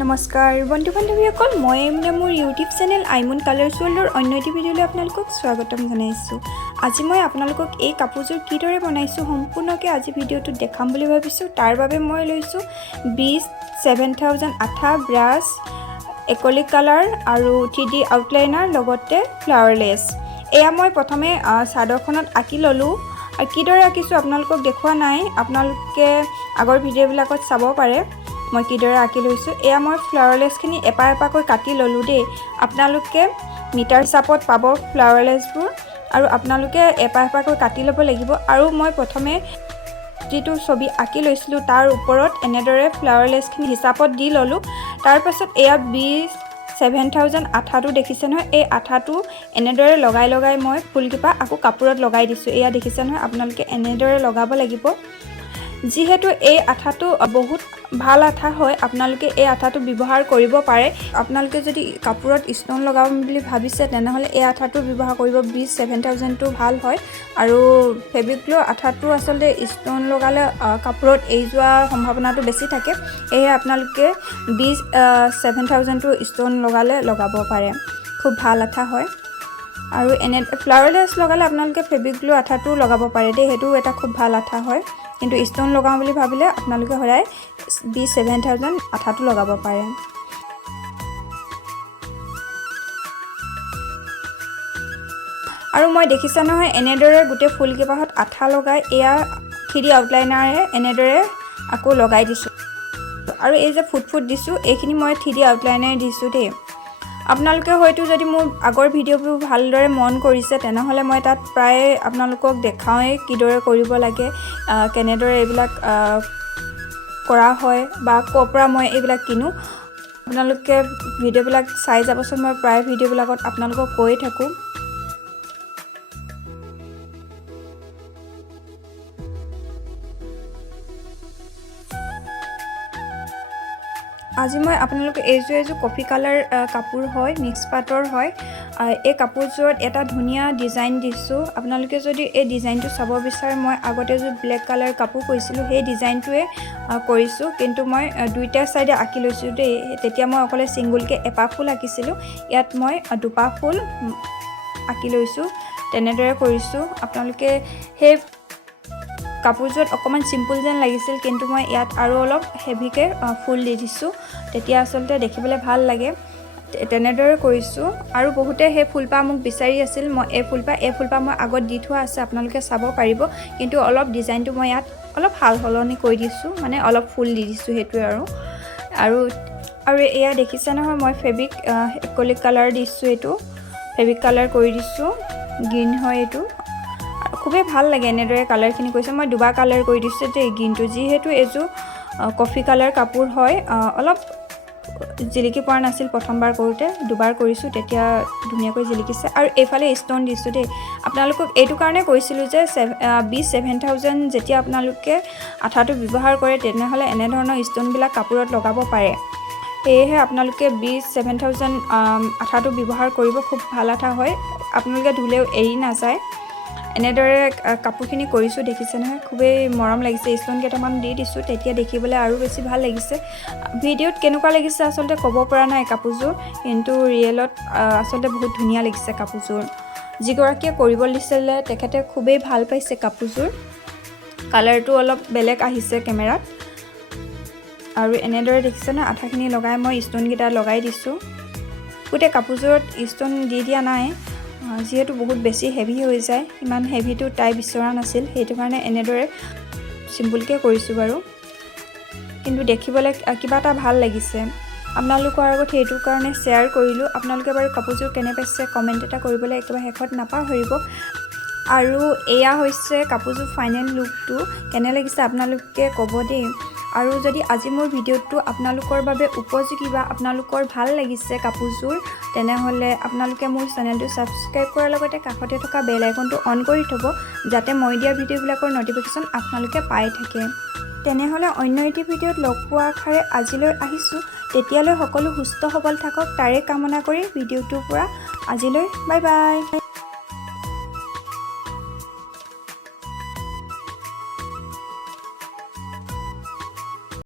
নমস্কাৰ বন্ধু বান্ধৱীসকল মই মোৰ ইউটিউব চেনেল আইমুন কালাৰ্ছ ৱৰ্ল্ডৰ অন্য এটি ভিডিঅ'লৈ আপোনালোকক স্বাগতম জনাইছোঁ। আজি মই আপোনালোকক এই কাপোৰযোৰ কিদৰে বনাইছোঁ সম্পূৰ্ণকৈ আজি ভিডিঅ'টোত দেখাম বুলি ভাবিছোঁ। তাৰ বাবে মই লৈছোঁ 7000 আঠা ব্ৰাছ, এক্ৰিলিক কালাৰ আৰু 3D আউটলাইনাৰ লগতে ফ্লাৱাৰ লেছ। এয়া মই প্ৰথমে চাদৰখনত আঁকি ল'লোঁ আৰু কিদৰে আঁকিছোঁ আপোনালোকক দেখুওৱা নাই, আপোনালোকে আগৰ ভিডিঅ'বিলাকত চাব পাৰে মই কিদৰে আঁকি লৈছোঁ। এয়া মই ফ্লাৱাৰ লেছখিনি এপাকৈ কাটি ল'লোঁ দেই। আপোনালোকে মিটাৰ হিচাপত পাব ফ্লাৱাৰ লেছবোৰ আৰু আপোনালোকে এপাকৈ কাটি ল'ব লাগিব। আৰু মই প্ৰথমে যিটো ছবি আঁকি লৈছিলোঁ তাৰ ওপৰত এনেদৰে ফ্লাৱাৰ লেছখিনি হিচাপত দি ল'লোঁ। তাৰপাছত এয়া 7000 আঠাটো দেখিছে নহয়, এই আঠাটো এনেদৰে লগাই মই ফুলকেইপা আকৌ কাপোৰত লগাই দিছোঁ। এয়া দেখিছে নহয়, আপোনালোকে এনেদৰে লগাব লাগিব। যিহেতু এই আঠাটো বহুত ভাল আঠা হয়, আপোনালোকে এই আঠাটো ব্যৱহাৰ কৰিব পাৰে। আপোনালোকে যদি কাপোৰত ষ্ট'ন লগাম বুলি ভাবিছে তেনেহ'লে এই আঠাটো ব্যৱহাৰ কৰিব। 7000টো ভাল হয় আৰু ফেব্ৰিক গ্লো আঠাটো আচলতে ষ্ট'ন লগালে কাপোৰত এৰি যোৱাৰ সম্ভাৱনাটো বেছি থাকে। সেয়ে আপোনালোকে 7000টো ষ্ট'ন লগাব পাৰে, খুব ভাল আঠা হয়। আৰু এনে ফ্লাৱাৰ লেছ লগালে আপোনালোকে ফেব্ৰিক গ্লো আঠাটো লগাব পাৰে দেই, সেইটো এটা খুব ভাল আঠা হয়। কিন্তু ষ্ট'ন লগাওঁ বুলি ভাবিলে আপোনালোকে সদায় 7000 আঠাটো লগাব পাৰে। আৰু মই দেখিছা নহয় এনেদৰে গোটেই ফুলকেইপাহত আঠা লগাই এয়া 3D আউটলাইনাৰে এনেদৰে আকৌ লগাই দিছোঁ। আৰু এই যে ফুট দিছোঁ এইখিনি মই 3D আউটলাইনাৰে দিছোঁ দেই। আপোনালোকে হয়তো যদি মোৰ আগৰ ভিডিঅ'বোৰ ভালদৰে মন কৰিছে তেনেহ'লে মই তাত প্ৰায় আপোনালোকক দেখাওঁৱেই কিদৰে কৰিব লাগে, কেনেদৰে এইবিলাক কৰা হয় বা ক'ৰ পৰা মই এইবিলাক কিনো। আপোনালোকে ভিডিঅ'বিলাক চাই যাবচোন, মই প্ৰায় ভিডিঅ'বিলাকত আপোনালোকক কৈ থাকোঁ। আজি মই আপোনালোকে এইযোৰ কফি কালাৰ কাপোৰ হয়, মিক্স পাটৰ হয়। এই কাপোৰযোৰত এটা ধুনীয়া ডিজাইন দিছোঁ। আপোনালোকে যদি এই ডিজাইনটো চাব বিচাৰে, মই আগতে এযোৰ ব্লেক কালাৰ কাপোৰ কৈছিলোঁ সেই ডিজাইনটোৱে কৰিছোঁ, কিন্তু মই দুইটা চাইডে আঁকি লৈছোঁ দেই। তেতিয়া মই অকলে ছিংগুলকৈ এপাহ ফুল আঁকিছিলোঁ, ইয়াত মই দুপাহ ফুল আঁকি লৈছোঁ, তেনেদৰে কৰিছোঁ। আপোনালোকে সেই কাপোৰযোৰত অকণমান চিম্পুল যেন লাগিছিল, কিন্তু মই ইয়াত আৰু অলপ হেভিকৈ ফুল দি দিছোঁ, তেতিয়া আচলতে দেখিবলৈ ভাল লাগে। তেনেদৰে কৰিছোঁ। আৰু বহুতে সেই ফুলপাহ মোক বিচাৰি আছিল, মই এই ফুলপাহ মই আগত দি থোৱা আছে, আপোনালোকে চাব পাৰিব। কিন্তু অলপ ডিজাইনটো মই ইয়াত অলপ সলনি কৰি দিছোঁ, মানে অলপ ফুল দি দিছোঁ সেইটোৱে। আৰু এয়া দেখিছে নহয়, মই ফেব্ৰিক এক্ৰিলিক কালাৰ দিছোঁ, এইটো ফেব্ৰিক কালাৰ কৰি দিছোঁ, গ্ৰীণ হয় এইটো। খুবেই ভাল লাগে এনেদৰে কালাৰখিনি কৰিছে। মই দুবাৰ কালাৰ কৰি দিছোঁ দেই গ্ৰীণটো, যিহেতু এইযোৰ কফি কালাৰ কাপোৰ হয়। অলপ জিলিকি পৰা নাছিল প্ৰথমবাৰ কৰোঁতে, দুবাৰ কৰিছোঁ তেতিয়া ধুনীয়াকৈ জিলিকিছে। আৰু এইফালে ষ্ট'ন দিছোঁ দেই। আপোনালোকক এইটো কাৰণে কৈছিলোঁ যে 7000 যেতিয়া আপোনালোকে আঠাটো ব্যৱহাৰ কৰে তেনেহ'লে এনেধৰণৰ ষ্ট'নবিলাক কাপোৰত লগাব পাৰে। সেয়েহে আপোনালোকে 7000 আঠাটো ব্যৱহাৰ কৰিব, খুব ভাল আঠা হয়, আপোনালোকে ধুলেও এৰি নাযায়। এনেদৰে কাপোৰখিনি কৰিছোঁ, দেখিছে নহয়, খুবেই মৰম লাগিছে। ষ্ট'ন কেইটামান দি দিছোঁ, তেতিয়া দেখিবলৈ আৰু বেছি ভাল লাগিছে। ভিডিঅ'ত কেনেকুৱা লাগিছে আচলতে ক'ব পৰা নাই কাপোৰযোৰ, কিন্তু ৰিয়েলত আচলতে বহুত ধুনীয়া লাগিছে কাপোৰযোৰ। যিগৰাকীয়ে কৰিব দিছিলে তেখেতে খুবেই ভাল পাইছে কাপোৰযোৰ, কালাৰটো অলপ বেলেগ আহিছে কেমেৰাত। আৰু এনেদৰে দেখিছে ন, আঠাখিনি লগাই মই ষ্ট'নকেইটা লগাই দিছোঁ। গোটেই কাপোৰযোৰত ষ্ট'ন দি দিয়া নাই, যিহেতু বহুত বেছি হেভি হৈ যায়, ইমান হেভিটো তাই বিচৰা নাছিল, সেইটো কাৰণে এনেদৰে চিম্পুলকৈ কৰিছোঁ বাৰু। কিন্তু দেখিবলৈ কিবা এটা ভাল লাগিছে। আপোনালোকৰ আগত সেইটো কাৰণে শ্বেয়াৰ কৰিলোঁ। আপোনালোকে বাৰু কাপোৰযোৰ কেনে পাইছে কমেণ্ট এটা কৰিবলৈ একেবাৰে শেষত নাপাহৰিব। আৰু এয়া হৈছে কাপোৰযোৰ ফাইনেল লুকটো, কেনে লাগিছে আপোনালোকে ক'ব দেই। আৰু যদি আজি মোৰ ভিডিঅ'টো আপোনালোকৰ বাবে উপযোগী বা আপোনালোকৰ ভাল লাগিছে কাপোৰযোৰ, তেনেহ'লে আপোনালোকে মোৰ চেনেলটো ছাবস্ক্ৰাইব কৰাৰ লগতে কাষতে থকা বেল আইকনটো অন কৰি থ'ব, যাতে মই দিয়া ভিডিঅ'বিলাকৰ ন'টিফিকেশ্যন আপোনালোকে পাই থাকে। তেনেহ'লে অন্য এটি ভিডিঅ'ত লগ পোৱা আশাৰে আজিলৈ আহিছোঁ। তেতিয়ালৈ সকলো সুস্থ সবল থাকক তাৰে কামনা কৰি ভিডিঅ'টোৰ পৰা আজিলৈ বাই বাই।